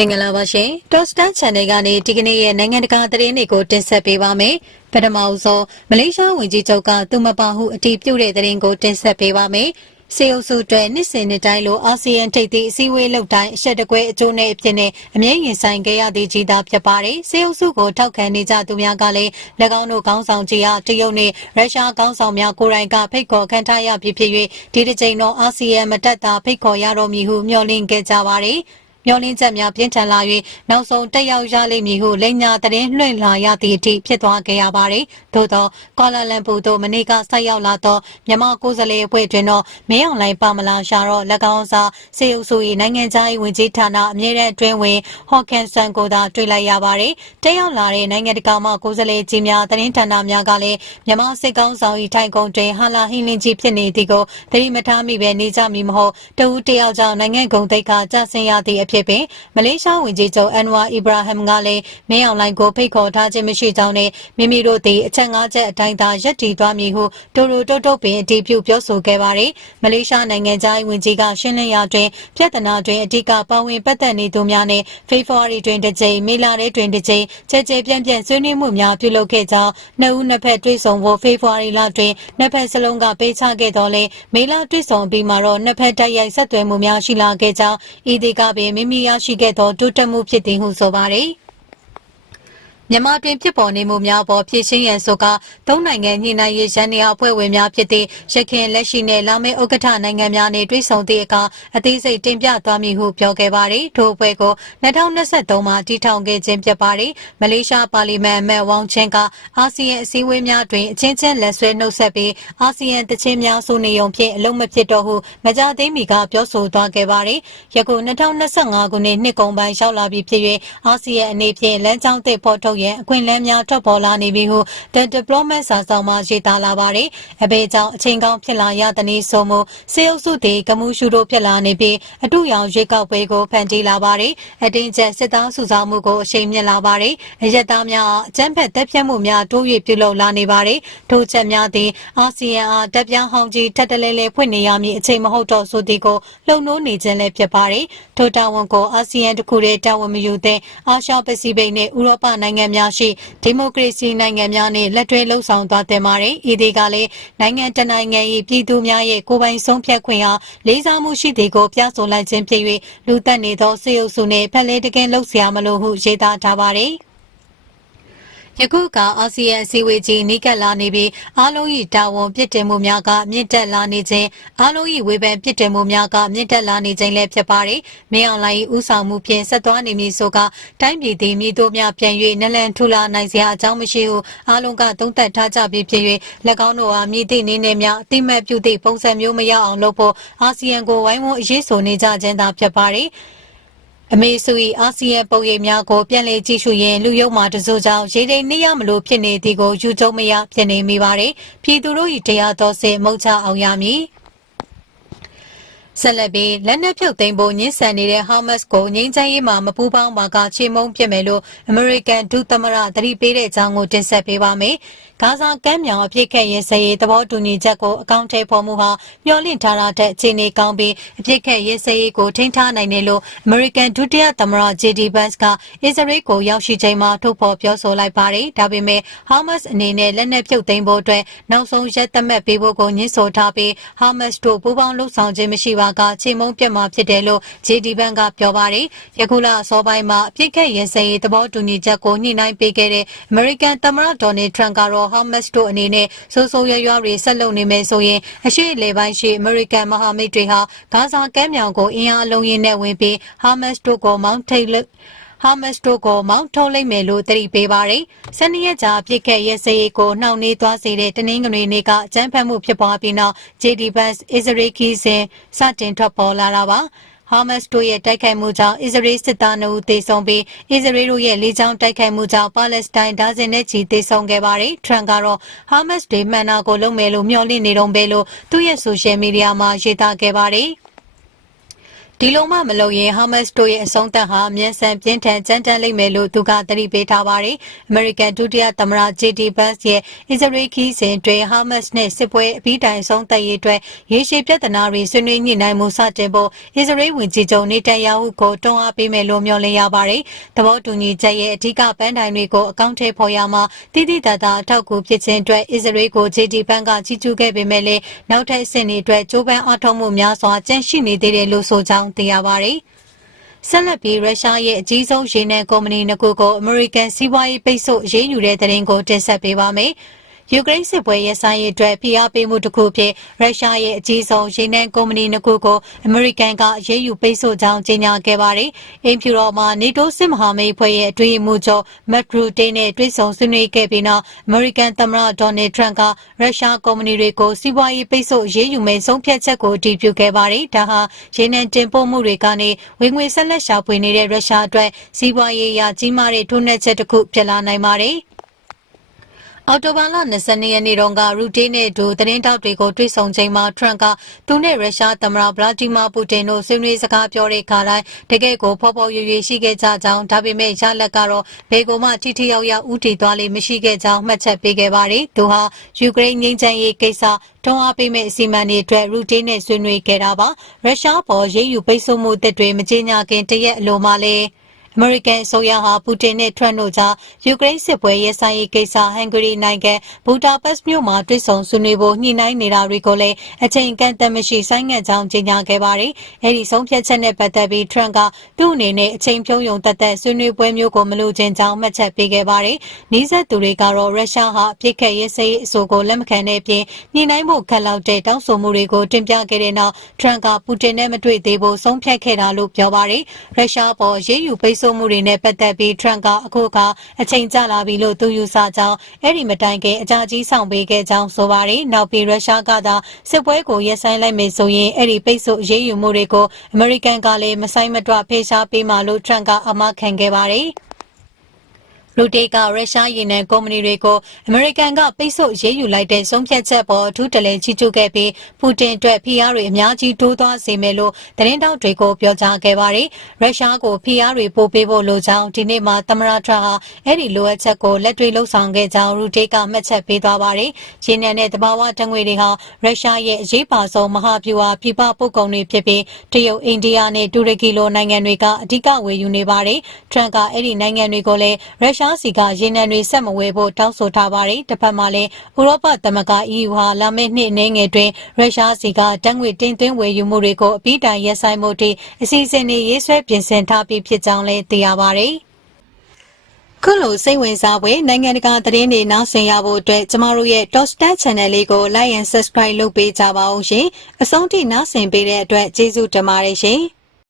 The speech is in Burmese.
မင်္ဂလာပါရှင် Tostan Channel ကနေဒီကနေ့ရဲ့နိုင်ငံတကာသတင်းတွေကိုတင်ဆက်ပေးပါမယ်ပထမအဆုံးမလေးရှားဝန်ကြီးချုပ်ကသူမပါဟုအတည်ပြုတဲ့သတင်းကိုတင်ဆက်ပေးပါမယ်စေအုပ်စုတွေနှစ်စဉ်နှစ်တိုင်းလိုအာဆီယံထိပ်သီးအစည်းအဝေးလုပ်တိုင်းအရှက်တကွဲအကျိုးနဲ့အဖြစ်နဲ့အမြဲရင်ဆိုင်ခဲ့ရသည့်ကြီးသားဖြစ်ပါတယ်။စေအုပ်စုကိုထောက်ခံနေကြသူများကလည်း၎င်းတို့ခေါင်းဆောင်ကြီးအားတရုတ်နဲ့ရုရှားခေါင်းဆောင်များကိုယ်တိုင်ကဖိတ်ခေါ်ခံထားရပြီးဖြစ်၍ဒီတစ်ချိန်တော့အာဆီယံမတက်တာဖိတ်ခေါ်ရတော့မည်ဟုမျှော်လင့်ခဲ့ကြပါတယ်။ မျောလင်းချက်များပြင်းထန်လာ၍နောက်ဆုံးတက်ရောက်ရလိမ့်မည်ဟုလိန်ညာသတင်းလွှင့်လာရသည့်အထိဖြစ်သွားခဲ့ရပါတယ်။သို့သောကွာလာလမ်ပူသို့မနေ့ကဆက်ရောက်လာသောမြန်မာကိုယ်စားလှယ်အဖွဲ့တွင်တော့မင်းအောင်လိုင်းပါမလာရှာတော့၎င်းစားစေအုပ်စု၏နိုင်ငံခြားရေးဝန်ကြီးဌာနအမြဲတမ်းအတွင်းဝင်ဟော့ကန်ဆန်ကိုသာတွေ့လိုက်ရပါတယ်။တက်ရောက်လာတဲ့နိုင်ငံတကာမှကိုယ်စားလှယ်ကြီးများသတင်းဌာနများကလည်းမြန်မာစစ်ကောင်ဆောင်၏ထိုင်ကုန်တွင်ဟာလာဟင်းလင်းကြီးဖြစ်နေသည်ကိုသတိမထားမိပဲနေကြမည်မဟုတ်တဦးတယောက်ကြောင့်နိုင်ငံကုန်သိက္ခာကျဆင်းရသည့်အဖြစ်ပင်မလေးရှားဝန်ကြီးချုပ်အန်ဝါအီဘရာဟမ်ကလည်းမင်းအောင်လိုင်းကိုဖိတ်ခေါ်ထားခြင်းမရှိကြောင်းနဲ့မိမိတို့သည်အချက်၅ချက်အတိုင်းသာရပ်တည်သွားမည်ဟုတိုတိုတုတ်တုတ်ပင်အတည်ပြုပြောဆိုခဲ့ပါတယ်။မလေးရှားနိုင်ငံသားဝန်ကြီးကရှင်းလင်းရာတွင်ပြဿနာတွင်အဓိကပါဝင်ပတ်သက်နေသူများနဲ့ဖေဖော်ဝါရီတွင်တစ်ကြိမ်မေလထဲတွင်တစ်ကြိမ်ကြဲကြဲပြန့်ပြန့်ဆွေးနွေးမှုများပြုလုပ်ခဲ့ကြောင်းနှစ်ဦးနှစ်ဖက်တွေ့ဆုံဖို့ဖေဖော်ဝါရီလတွင်နှစ်ဖက်စလုံးကပေးချခဲ့တော်လဲမေလတွေ့ဆုံပြီးမှတော့နှစ်ဖက်တိုက်ရိုက်ဆက်သွယ်မှုများရှိလာခဲ့ကြောင်းဤဒီကပင်မိမိရရှိခဲ့သောတိုးတက်မှုဖြစ်သည်ဟုဆိုပါတယ်။ မြန်မာတွင်ဖြစ်ပေါ်နေမှုများပေါ်ဖြည့်ရှင်းရန်ဆိုကသုံးနိုင်ငံညှိနှိုင်းရေးရန်နေအဖွဲ့ဝင်များဖြစ်သည့်ရခိုင်လက်ရှိနှင့်လာမယ့်ဥက္ကဋ္ဌနိုင်ငံများနှင့်တွေ့ဆုံသည့်အခါအသေးစိတ်တင်ပြသွားမည်ဟုပြောခဲ့ပါတယ်။ထို့အဖွဲ့ကို2023မှာတည်ထောင်ခဲ့ခြင်းဖြစ်ပါတယ်။မလေးရှားပါလီမန်အမတ်ဝေါင်ချင်းကအာဆီယံအစည်းအဝေးများတွင်အချင်းချင်းလက်ဆွဲနှုတ်ဆက်ပြီးအာဆီယံတချင်းများဆိုနေုံဖြင့်အလုံးမဖြစ်တော့ဟုမကြသေးမီကပြောဆိုသွားခဲ့ပါတယ်။ယခု2025ခုနှစ်နှစ်ကုန်ပိုင်းရောက်လာပြီဖြစ်၍အာဆီယံအနေဖြင့်လမ်းကြောင်းသစ်ဖော်ထုတ်ရန်အခွင့်အလမ်းများထွက်ပေါ်လာနေပြီဟု The Diplomat စာဆောင်မှာရေးသားလာပါတယ်။အဘေကြောင့်အချိန်ကောင်းဖြစ်လာရသည်နည်းဆိုမှုစေအုပ်စုသည်ကမှုရှုတို့ဖြစ်လာနေပြီးအတူရောင်ရွေးကောက်ပွဲကိုဖန်တီးလာပါတယ်။အတင်းကျပ်စစ်သားစုဆောင်မှုကိုအရှိန်မြင့်လာပါတယ်။အရက်သားများအကြမ်းဖက်တပ်ဖြတ်မှုများတိုး၍ပြုလုပ်လာနေပါတယ်။ထို့ချက်များသည်အာဆီယံအားတပ်ပြောင်းဟောင်းကြီးထပ်တလဲလဲဖွင့်နေရမည်အချိန်မဟုတ်တော့ဆိုသည်ကိုလှုံ့နိုးနေခြင်းလည်းဖြစ်ပါတယ်။ထို့တာဝန်ကိုအာဆီယံတစ်ခုတည်းတာဝန်မယူသင့်အာရှပစိဖိတ်နှင့်ဥရောပနိုင်ငံများရှိဒီမိုကရေစီနိုင်ငံများနှင့်လက်တွဲလှုပ်ဆောင်သွားတင်ပါတယ်။ဤဒီကလည်းနိုင်ငံတနိုင်ငံ၏ပြည်သူများရဲ့ကိုယ်ပိုင်ဆုံးဖြတ်ခွင့်အားလေးစားမှုရှိသည်ကိုပြဆိုလိုက်ခြင်းဖြစ်၍လူသက်နေသောစေအုပ်စုနှင့်ဖက်လေးတကင်းလှုပ်ရှားမလို့ဟုရေးသားထားပါတယ်။ ယခုကအာဆီယံအစည်းအဝေးကြီးနီးကပ်လာနေပြီးအားလုံး၏တာဝန်ပြစ်တင်မှုများကမြင့်တက်လာနေခြင်းအားလုံး၏ဝေဖန်ပြစ်တင်မှုများကမြင့်တက်လာနေခြင်းလည်းဖြစ်ပါတယ်။မင်းအောင်လှိုင်၏ဥဆောင်မှုဖြင့်ဆက်သွားနေမည်ဆိုကတိုင်းပြည်သည်မိတို့များပြန်၍နလန်ထူလာနိုင်စရာအကြောင်းမရှိဟုအားလုံးကသုံးသပ်ထားကြပြီးဖြစ်၍၎င်းတို့အားမြည်သည့်နေနဲ့များအတိမတ်ပြုသည့်ပုံစံမျိုးမရအောင်လုပ်ဖို့အာဆီယံကိုဝိုင်းဝန်းအရေးဆိုနေကြခြင်းသာဖြစ်ပါတယ်။ အမေစု၏အာဆီယံပုံရိပ်များကိုပြန်လည်ကြည့်ရှုရင်းလူယုံမှတစိုးကြောင့်ရေတိမ်နေရမလို့ဖြစ်နေသည်ကိုယူကျုံမရဖြစ်နေမိပါတယ်။ပြည်သူတို့၏တရားတော်စင်မုတ်ချအောင်ရမည်။ ဆက်လက်ပြီးလက်နက်ဖြုတ်သိမ်းဖို့ညှင်းဆန်နေတဲ့ Hamas ကိုငြိမ်းချမ်းရေးမှာမပူးပေါင်းပါကချေမုန်းပြစ်မယ်လို့ American ဒုသမရသတိပေးတဲ့အကြောင်းကိုတင်ဆက်ပေးပါမယ်။ဂါဇာကမ်းမြောင်အပြစ်ခတ်ရေးစရေးသဘောတူညီချက်ကိုအကောင့်ထဲပေါ်မှုဟာမျှော်လင့်ထားတာတဲ့အခြေအနေကောင်းပြီးအပြစ်ခတ်ရေးစရေးကိုထိန်းထားနိုင်တယ်လို့ American ဒုတိယသမရ JD Vance ကအစ္စရေးကိုရောက်ရှိချိန်မှာထုတ်ဖော်ပြောဆိုလိုက်ပါတယ်။ဒါပေမဲ့ Hamas အနေနဲ့လက်နက်ဖြုတ်သိမ်းဖို့အတွက်နောက်ဆုံးရက်သတ်မှတ်ပေးဖို့ကိုညှင်းဆိုထားပြီး Hamas တို့ပူးပေါင်းလှုပ်ဆောင်ခြင်းမရှိပါကချိန်မုံပြတ်မှာဖြစ်တယ်လို့ JD Vance ကပြောပါတယ်။ယခုလအစောပိုင်းမှာအပြစ်ခတ်ရေးစရေးသဘောတူညီချက်ကိုညှိနှိုင်းပေးခဲ့တဲ့ American သမရ Donald Trump ကတော့ Hamas တို့အနေနဲ့စိုးစိုးရွရွတွေဆက်လုပ်နေမယ်ဆိုရင်အရှိလေပိုင်းရှိ American မဟာမိတ်တွေဟာဂါဇာကမ်းမြောင်ကိုအင်အားအလုံးရင်းနဲ့ဝင်ပြီး Hamas တို့ကိုမောင်းထိတ် ဟာမတ်တို့ကိုမောင်းထုတ်လိုက်မယ်လို့တတိပေးပါတယ်။ဆန်နီရက်ကြာပြစ်ခတ်ရဲစရေးကိုနှောင့်နှေးသွားစေတဲ့တနင်္ဂနွေနေ့ကအကြမ်းဖက်မှုဖြစ်ပွားပြီးနောက် JD Vance Israel ကီစင်စတင်ထွက်ပေါ်လာတာပါ။ဟာမတ်တို့ရဲ့တိုက်ခိုက်မှုကြောင့်အစ္စရေးစစ်သားနှုတ်သေဆုံးပြီးအစ္စရေးတို့ရဲ့လေကြောင်းတိုက်ခိုက်မှုကြောင့်ပါလက်စတိုင်းဒါဇင်နဲ့ချီသေဆုံးခဲ့ပါတယ်။ထရန်ကတော့ဟာမတ်တွေမှန်နာကိုလုပ်မယ်လို့မျှော်လင့်နေတော့ပဲလို့သူ့ရဲ့ဆိုရှယ်မီဒီယာမှာရေးသားခဲ့ပါတယ်။ ဒီလိုမှမလုပ်ရင်ဟာမတ်စ်တို့ရဲ့အဆုံးသတ်ဟာအမြန်ဆန်ပြင်းထန်ကြမ်းတမ်းလိမ့်မယ်လို့သူကသတိပေးထားပါတယ်။ American ဒုတိယသမ္မတ JD Vance ရဲ့ Israel ခီးစဉ်တွင်ဟာမတ်စ်နဲ့စစ်ပွဲအပြီးတိုင်ဆုံးသက်ရေးအတွက်ရေရှည်ပြဿနာတွေဆွေးနွေးညှိနှိုင်းမှုစတင်ဖို့ Israel ဝန်ကြီးချုပ်နေတန်ယာဟုကိုတွန်းအားပေးမယ်လို့မျှော်လင့်ရပါတယ်။သဘောတူညီချက်ရဲ့အဓိကပန်းတိုင်တွေကိုအကောင့်ထဲပေါ်ရမှာတိတိတတ်တာအထောက်အကူဖြစ်ခြင်းအတွက် Israel ကို JD Vance ကကြီးကျူးခဲ့ပေမဲ့လည်းနောက်ထပ်အဆင့်တွေအတွက်ကြိုးပမ်းအားထုတ်မှုများစွာကျန်ရှိနေသေးတယ်လို့ဆိုကြောင်းသိရပါတယ်။ဆက်လက်ပြီးရုရှားရဲ့အကြီးဆုံးရေနံကုမ္ပဏီနှစ်ခုကိုအမေရိကန်စီးပွားရေးပိတ်ဆို့အရေးယူတဲ့တဲ့ရင်ကိုတင်ဆက်ပေးပါမယ်။ ယူကရိန်းစစ်ပွဲရဲ့ဆိုင်ရေးအတွက်ဖိအားပေးမှုတစ်ခုဖြစ်ရုရှားရဲ့အကြီးဆုံးရေနံကုမ္ပဏီနှစ်ခုကိုအမေရိကန်ကအရေးယူပိတ်ဆို့ကြောင်းကြေညာခဲ့ပါတယ်။အင်ဖြူတော်မှာနေတိုးစစ်မဟာမိတ်ဖွဲ့ရဲ့အတွင်းမှုချုပ်မက်ဂရူတေးနဲ့တွေ့ဆုံဆွေးနွေးခဲ့ပြီးနောက်အမေရိကန်သမ္မတဒေါ်နယ်ထရန့်ကရုရှားကုမ္ပဏီတွေကိုစီးပွားရေးပိတ်ဆို့အရေးယူမယ့်ဆုံးဖြတ်ချက်ကိုအတည်ပြုခဲ့ပါတယ်။ဒါဟာရေနံတင်ပို့မှုတွေကနေဝင်ငွေဆက်လက်ရှာဖွေနေတဲ့ရုရှားအတွက်စီးပွားရေးအရကြီးမားတဲ့ထိုးနှက်ချက်တစ်ခုဖြစ်လာနိုင်ပါတယ်။ အော်တိုဘာလ22ရက်နေ့တုန်းကရူတေးနဲ့ဒူသတင်းတောက်တွေကိုတွေ့ဆုံချိန်မှာထရန့်ကသူနဲ့ရုရှားသမ္မတဗလာဒီမာပူတင်တို့ဆွေးနွေးစကားပြောတဲ့ခါတိုင်းတကယ့်ကိုဖော်ဖော်ရွေရွေရှိခဲ့ကြကြောင်းဒါပေမဲ့ရလက်ကတော့ဘယ်ကိုမှထိထိရောက်ရောက်ဥတီသွားလိမရှိခဲ့ကြောင်းမှတ်ချက်ပေးခဲ့ပါတယ်။သူဟာယူကရိန်းငြိမ်းချမ်းရေးကိစ္စတွန်းအားပေးမဲ့အစီအမံတွေအတွက်ရူတေးနဲ့ဆွေးနွေးခဲ့တာပါ။ရုရှားပေါ်ရေးယူပိတ်ဆို့မှုတစ်တွေမကြေညာခင်တရက်အလိုမှလည်းအ မေရိကန်အစိုးရဟာပူတင်နဲ့ထရန့်တို့ကြားယူကရိန်းစစ်ပွဲရဲ့ဆိုင်ရေးကိစ္စဟန်ဂရီနိုင်ငံဘူတာပက်စ်မြို့မှာတွေ့ဆုံဆွေးနွေးဖို့ညှိနှိုင်းနေတာတွေကိုလည်းအချိန်ကန့်သတ်မရှိဆိုင်းငံ့ကြောင်းကြေညာခဲ့ပါတယ်။အဲဒီဆုံးဖြတ်ချက်နဲ့ပတ်သက်ပြီးထရန့်ကသူ့အနေနဲ့အချိန်ဖြုံးယုံတက်တက်ဆွေးနွေးပွဲမျိုးကိုမလိုချင်ကြောင်းမှတ်ချက်ပေးခဲ့ပါတယ်။နီးစပ်သူတွေကတော့ရုရှားဟာအပြစ်ခတ်ရေးစေးအဆိုကိုလက်မခံတဲ့အပြင်ညှိနှိုင်းဖို့ခက်လောက်တဲ့တောင်းဆိုမှုတွေကိုတင်ပြခဲ့တဲ့နောက်ထရန့်ကပူတင်နဲ့မတွေ့သေးဖို့ဆုံးဖြတ်ခဲ့တာလို့ပြောပါတယ်။ရုရှားပေါ်ရေးယူပိတ်ဆို့မှုတွေနဲ့ပတ်သက်ပြီးထရန့်ကအခုကအချိန်ကျလာပြီလို့သူယူဆကြောင်းအဲ့ဒီမတိုင်ခင်အကြကြီးဆောင်ပေးခဲ့ကြောင်းဆိုပါတယ်။နောက်ပြီးရုရှားကသာစစ်ပွဲကိုရပ်ဆိုင်းလိုက်မယ်ဆိုရင်အဲ့ဒီပိတ်ဆို့ရေးယူမှုတွေကိုအမေရိကန်ကလည်းမဆိုင်မတွဖေရှားပေးမှလို့ထရန့်ကအမခံခဲ့ပါတယ်။ လူတေကရုရှားရေနံကုမ္ပဏီတွေကိုအမေရိကန်ကပိတ်ဆို့ရေးယူလိုက်တဲ့ဆုံးဖြတ်ချက်ပေါ်အထူးတလဲချီးကျူးခဲ့ပြီးပူတင်အတွက်ဖိအားတွေအများကြီးတိုးသွားစေမယ်လို့သတင်းတောက်တွေကိုပြောကြားခဲ့ပါတယ်။ရုရှားကိုဖိအားတွေပို့ပေးဖို့လိုကြောင်းဒီနေ့မှသမ္မတထရဟာအဲ့ဒီလိုအပ်ချက်ကိုလက်တွေ့လှုပ်ဆောင်ခဲ့ကြောင်းရူတေကမှတ်ချက်ပေးသွားပါတယ်။ရေနံနဲ့တဘာဝတငွေတွေဟာရုရှားရဲ့အရေးပါဆုံးမဟာဗျူဟာပြပပုတ်ကုန်တွေဖြစ်ပြီးတရုတ်အိန္ဒိယနဲ့တူရကီလိုနိုင်ငံတွေကအဓိကဝယ်ယူနေပါတယ်။ထရန့်ကအဲ့ဒီနိုင်ငံတွေကိုလည်းရုရှားစီကရေနံတွေဆက်မဝယ်ဖို့တောင်းဆိုထားပါတယ်။တစ်ဖက်မှာလည်းဥရောပသမဂ္ဂ EU ဟာလာမယ့်နှစ်အနေငယ်တွင်ရုရှားစီကတံငွေတင်သွင်းဝယ်ယူမှုတွေကိုအပြီးတိုင်ရပ်ဆိုင်းမှုထိအစီအစဉ်တွေရေးဆွဲပြင်ဆင်ထားပြီးဖြစ်ကြောင်းလည်းသိရပါတယ်။ခုလိုစိတ်ဝင်စားဖွယ်နိုင်ငံတကာသတင်းတွေနားဆင်ရဖို့အတွက်ကျမတို့ရဲ့ Top Star Channel လေးကို Like and Subscribe လုပ်ပေးကြပါဦးရှင်။အဆုံးထိနားဆင်ပေးတဲ့အတွက်ကျေးဇူးတင်ပါတယ်ရှင်။